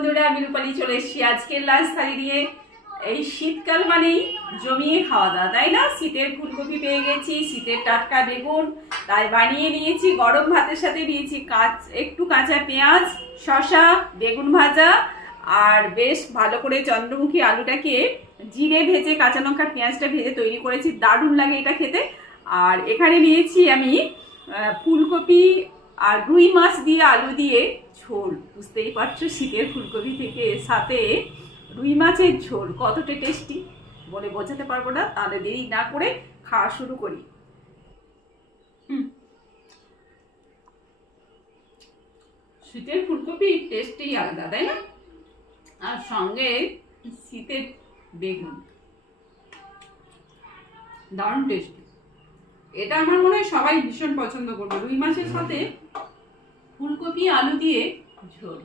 বন্ধুরা, আমি রূপালী চলে এসেছি আজকের লাঞ্চ থালি নিয়ে। এই শীতকাল মানেই জমিয়ে খাওয়া দাওয়া, তাই না? শীতের ফুলকপি পেয়ে গেছি, শীতের টাটকা বেগুন, তাই বানিয়ে নিয়েছি। গরম ভাতের সাথে নিয়েছি একটু কাঁচা পেঁয়াজ, শসা, বেগুন ভাজা, আর বেশ ভালো করে চন্দ্রমুখী আলুটাকে জিরে ভেজে, কাঁচা লঙ্কা পেঁয়াজটা ভেজে তৈরি করেছি। দারুণ লাগে এটা খেতে। আর এখানে নিয়েছি আমি ফুলকপি আর রুই মাছ দিয়ে আলু দিয়ে ঝোল। বুঝতেই পারছো, শীতের ফুলকপি থেকে সাথে রুই মাছের ঝোল কতটা টেস্টি বলে বোঝাতে পারবো না। তাহলে দেরি না করে খাওয়া শুরু করি। শীতের ফুলকপি টেস্টই আলাদা, তাই না? আর সঙ্গে শীতের বেগুন, দারুণ টেস্টি। এটা আমার মনে হয় সবাই ভীষণ পছন্দ করবে। রুই মাছের সাথে ফুলকপি আলু দিয়ে ঝোল।